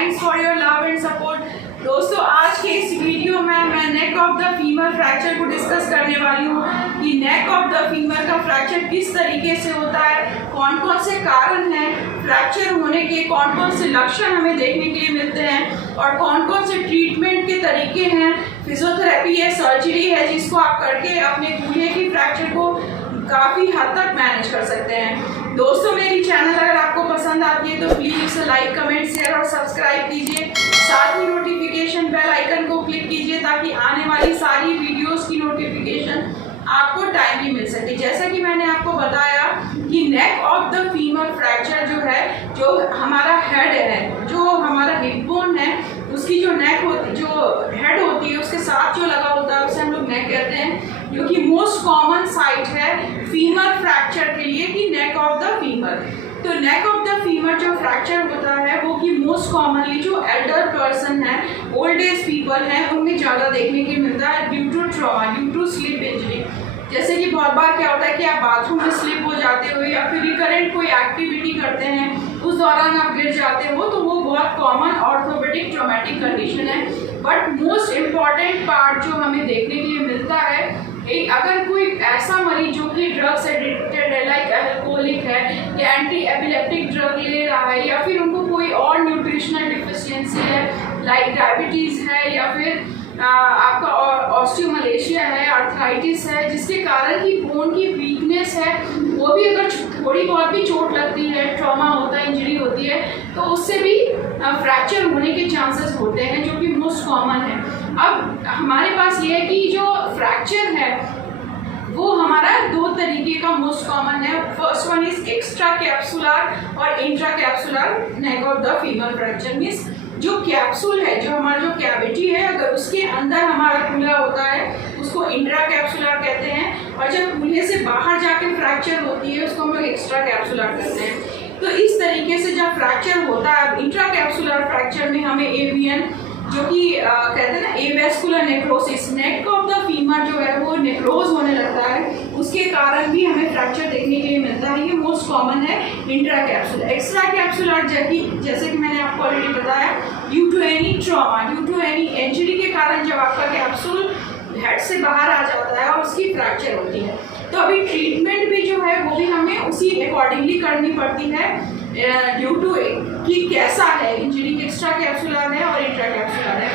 Thanks for your love and support. दोस्तों, आज के इस वीडियो में मैं नेक ऑफ द फीमर फ्रैक्चर को डिस्कस करने वाली हूँ कि नेक ऑफ द फीमर का फ्रैक्चर किस तरीके से होता है, कौन कौन से कारण हैं फ्रैक्चर होने के, कौन कौन से लक्षण हमें देखने के लिए मिलते हैं और कौन कौन से ट्रीटमेंट के तरीके हैं। फिजियोथेरेपी है, सर्जरी है जिसको आप करके अपने कूल्हे की फ्रैक्चर को काफ़ी हद तक मैनेज कर सकते हैं। दोस्तों, मेरी चैनल अगर आपको पसंद आती है तो प्लीज़ इसे लाइक, कमेंट, शेयर और सब्सक्राइब कीजिए। साथ ही नोटिफिकेशन बेल आइकन को क्लिक कीजिए ताकि आने वाली सारी वीडियोस की नोटिफिकेशन आपको टाइमली मिल सके। जैसा कि मैंने आपको बताया कि neck of the femur fracture जो है, जो हमारा हेड है, जो हमारा हिप बोन है, उसकी जो नेक होती, जो हेड होती है उसके साथ जो लगा होता है उसे हम लोग नेक कहते हैं, जो कि मोस्ट कॉमन साइट है फीमर फ्रैक्चर के लिए कि नेक ऑफ द फीमर। तो नेक ऑफ द फीमर जो फ्रैक्चर होता है वो कि मोस्ट कॉमनली जो एल्डर पर्सन है, ओल्ड एज पीपल हैं, उनमें ज़्यादा देखने के मिलता है due to trauma, due to slip injury. जैसे कि बहुत बार क्या होता है कि आप बाथरूम में स्लिप हो जाते हो या फिर रिकरेंट कोई एक्टिविटी करते हैं, उस दौरान आप गिर जाते हो, तो वो बहुत कॉमन ऑर्थोपेडिक ट्रॉमेटिक कंडीशन है। बट मोस्ट इम्पॉर्टेंट पार्ट जो हमें देखने के लिए मिलता है, अगर कोई ऐसा मरीज जो कि ड्रग्स एडिक्टेड है, लाइक अल्कोहलिक है या एंटी एपिलेप्टिक ड्रग ले रहा है, या फिर उनको कोई और न्यूट्रिशनल डिफिशियंसी है लाइक डायबिटीज़ है, या फिर आपका ऑस्टियोमलेशिया है, आर्थराइटिस है, जिसके कारण की बोन की वीकनेस है, वो भी अगर थोड़ी बहुत भी चोट लगती है, ट्रॉमा होता है, इंजरी होती है, तो उससे भी फ्रैक्चर होने के चांसेस होते हैं, जो कि मोस्ट कॉमन है। अब हमारे पास ये है कि जो फ्रैक्चर है वो हमारा दो तरीके का मोस्ट कॉमन है। First one is extra capsular और intra capsular neck of the femur fracture. Means जो कैप्सूल है, जो हमारा जो कैविटी है, अगर उसके अंदर हमारा कूल्हा होता है उसको इंट्रा कैप्सुलर कहते हैं, और जब कूल्हे से बाहर जाके फ्रैक्चर होती है उसको हम लोग एक्स्ट्रा कैप्सुलर कहते हैं। तो इस तरीके से जब फ्रैक्चर होता है, इंट्रा कैप्सुलर फ्रैक्चर में हमें एवीएन, जो कि कहते हैं ना avascular necrosis, neck of the femur जो है वो नेक्रोज होने लगता है, उसके कारण भी हमें फ्रैक्चर देखने के लिए मिलता है। ये मोस्ट कॉमन है इंट्रा कैप्सुलर। एक्स्ट्रा कैप्सुलर जैसे कि मैंने आपको ऑलरेडी बताया, due to any trauma, due to any injury के कारण जब आपका कैप्सूल हेड से बाहर आ जाता है और उसकी फ्रैक्चर होती है, तो अभी ट्रीटमेंट भी जो है वो भी हमें उसी अकॉर्डिंगली करनी पड़ती है ड्यू टू कि कैसा है इंजरी, एक्स्ट्रा कैप्सुलर है और इंट्रा कैप्सुलर है।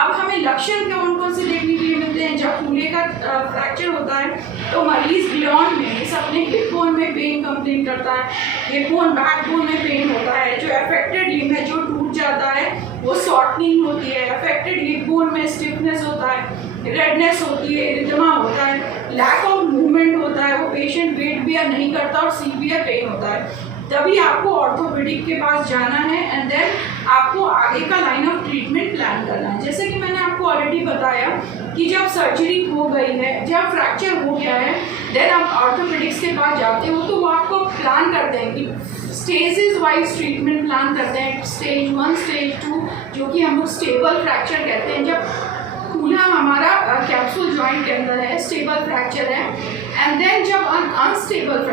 अब हमें लक्षण कौन कौन से देखने के लिए मिलते हैं जब कूल्हे का फ्रैक्चर होता है, तो मरीज बियॉन्ड में इस अपने हिप बोन में पेन कंप्लेन करता है, हिप बोन बैक बोन में पेन होता है, जो अफेक्टेड लिम्ब है जो टूट जाता है वो शॉर्टनिंग होती है, अफेक्टेड हिप बोन में स्टिफनेस होता है, रेडनेस होती है, इरिथमा होता है, लैक ऑफ मूवमेंट होता है, वो पेशेंट वेट बेयर नहीं करता और सीवियर पेन होता है। तभी आपको ऑर्थोपेडिक के पास जाना है एंड देन आपको आगे का लाइन ऑफ ट्रीटमेंट प्लान करना है। जैसे कि मैंने आपको ऑलरेडी बताया कि जब सर्जरी हो गई है, जब फ्रैक्चर हो गया है, देन आप ऑर्थोपेडिक्स के पास जाते हो तो वो आपको प्लान करते हैं कि स्टेजेस वाइज ट्रीटमेंट प्लान करते हैं। स्टेज 1, स्टेज 2, जो कि हम लोग स्टेबल फ्रैक्चर कहते हैं, जब कूल्हा हमारा कैप्सूल जॉइंट के अंदर है, स्टेबल फ्रैक्चर है। एंड देन जब अनस्टेबल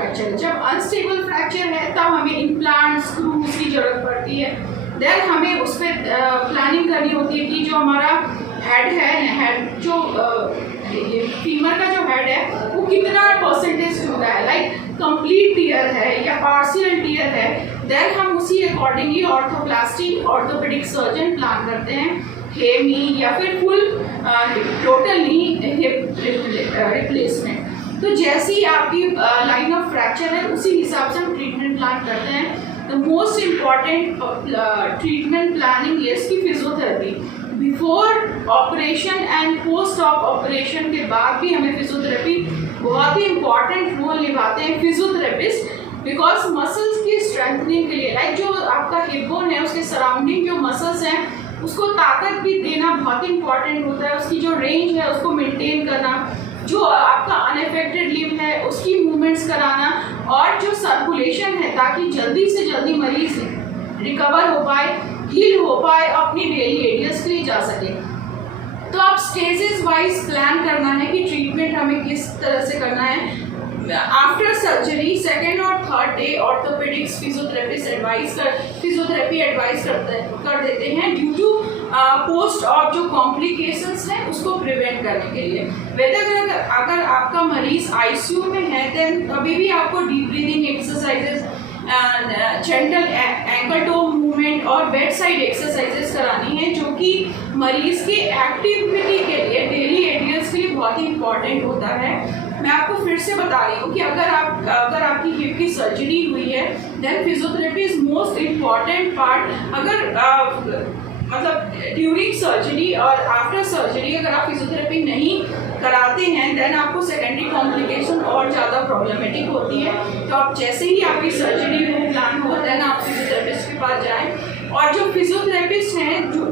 फ्रैक्चर है तब हमें इम्प्लांट, स्क्रूज की जरूरत पड़ती है। देन हमें उस पर प्लानिंग करनी होती है कि जो हमारा हेड जो फीमर का जो हेड है वो कितना परसेंटेज टूटा है, लाइक कंप्लीट टीयर है या पार्शियल टीयर है। देन हम उसी अकॉर्डिंगली ऑर्थोप्लास्टी, ऑर्थोपेडिक सर्जन प्लान करते हैं, हेमी या फिर full total knee hip replacement. तो जैसी आपकी लाइन ऑफ फ्रैक्चर है उसी हिसाब से हम ट्रीटमेंट प्लान करते हैं। The most important treatment planning ये इसकी physiotherapy. Before operation and post of operation के बाद भी हमें फिजियोथेरेपी बहुत ही इम्पॉर्टेंट रोल निभाते हैं फिजियोथेरेपिस्ट, बिकॉज मसल्स की स्ट्रेंथनिंग के लिए, लाइक जो आपका हिप बोन है उसके सराउंडिंग जो मसल्स हैं उसको ताकत भी देना बहुत इंपॉर्टेंट होता है, उसकी जो रेंज है उसको मेंटेन करना, जो आपका अनअफेक्टेड लिम्ब है उसकी मूवमेंट्स कराना, और जो सर्कुलेशन है ताकि जल्दी से जल्दी मरीज रिकवर हो पाए, हील हो पाए, अपनी डेली एरियाज के लिए जा सके। तो आप स्टेजेस वाइज प्लान करना है कि ट्रीटमेंट हमें किस तरह से करना है। आफ्टर सर्जरी सेकेंड और third day orthopaedics physiotherapy advice कर देते हैं ड्यू टू पोस्ट ऑफ जो कॉम्प्लिकेशंस हैं उसको प्रिवेंट करने के लिए। वेदर अगर आपका मरीज आईसीयू में है देन अभी भी आपको deep breathing exercises, gentle ankle toe movement और बेड साइड एक्सरसाइजेस करानी है, जो कि मरीज की एक्टिविटी के लिए, डेली एडियल्स के लिए बहुत ही इंपॉर्टेंट होता है। मैं आपको फिर से बता रही हूँ कि अगर आपकी हिप की सर्जरी हुई है then physiotherapy is most important part. अगर मतलब ड्यूरिंग सर्जरी और आफ्टर सर्जरी अगर आप फिजियोथेरेपी नहीं कराते हैं देन आपको सेकेंडरी कॉम्प्लिकेशन और ज़्यादा प्रॉब्लमेटिक होती है। तो आप जैसे ही आपकी सर्जरी हो प्लान हो देन आप फिजियोथेरेपिस्ट के पास जाएं। और जो फिजियोथेरेपिस्ट हैं जो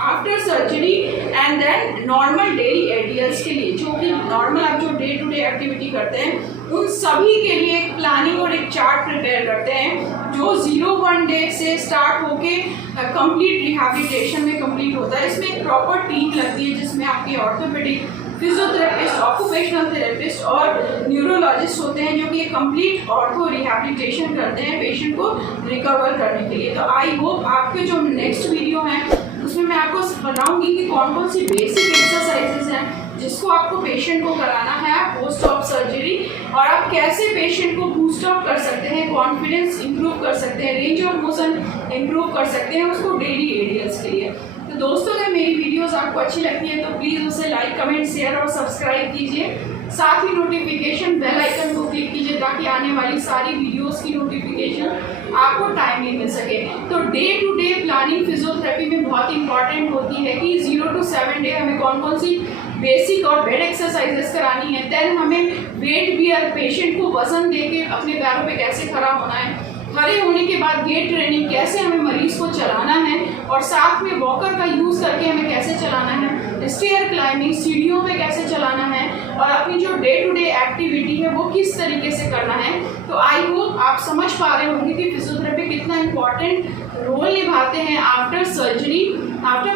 after surgery and then normal daily ADLs के लिए, जो कि नॉर्मल आप जो डे टू डे एक्टिविटी करते हैं उन सभी के लिए एक प्लानिंग और एक चार्ट प्रिपेयर करते हैं जो 0-1 डे से स्टार्ट होके कंप्लीट रिहैबिलिटेशन में कंप्लीट होता है। इसमें एक प्रॉपर टीम लगती है जिसमें आपके ऑर्थोपेडिक, फिजियोथेरेपिस्ट, ऑक्यूपेशनल थेरेपिस्ट और न्यूरोलॉजिस्ट होते हैं जो कि कंप्लीट ऑर्थो रिहैबिलिटेशन करते हैं पेशेंट को रिकवर करने के लिए। तो आई होप आपके जो नेक्स्ट वीडियो हैं उसमें मैं आपको बताऊंगी कि कौन कौन सी बेसिक एक्सरसाइजेज हैं जिसको आपको पेशेंट को कराना है पोस्ट ऑफ सर्जरी, और आप कैसे पेशेंट को बूस्ट अप कर सकते हैं, कॉन्फिडेंस इंप्रूव कर सकते हैं, रेंज ऑफ मोशन इंप्रूव कर सकते हैं उसको डेली एडियल्स के लिए। तो दोस्तों अगर मेरी वीडियोस आपको अच्छी लगती है तो प्लीज़ उसे लाइक, कमेंट, शेयर और सब्सक्राइब कीजिए। साथ ही नोटिफिकेशन बेल आइकन को क्लिक कीजिए ताकि आने वाली सारी वीडियोस की नोटिफिकेशन आपको टाइमली मिल सके। तो day to day planning physiotherapy में बहुत इंपॉर्टेंट होती है कि 0 to 7 डे हमें कौन कौन सी बेसिक और बेड एक्सरसाइजेस करानी है। देन हमें वेट बियर, पेशेंट को वजन देके अपने पैरों पे कैसे खड़ा होना है, खड़े होने के बाद गेट ट्रेनिंग कैसे हमें मरीज को चलाना है, और साथ में वॉकर का यूज़ करके हमें कैसे चलाना है, स्टेयर क्लाइंबिंग, सीढ़ियों पे कैसे चलाना है, और अपनी जो डे टू डे एक्टिविटी है वो किस तरीके से करना है। तो आई होप आप समझ पा रहे होंगे कि फिजियोथेरेपी कितना इम्पॉर्टेंट रोल निभाते हैं after surgery, after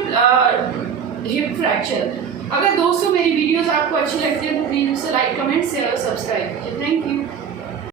hip fracture. अगर दोस्तों मेरी वीडियोस आपको अच्छी लगती है तो प्लीज़ उसे लाइक, कमेंट, शेयर और सब्सक्राइब कीजिए। Thank you.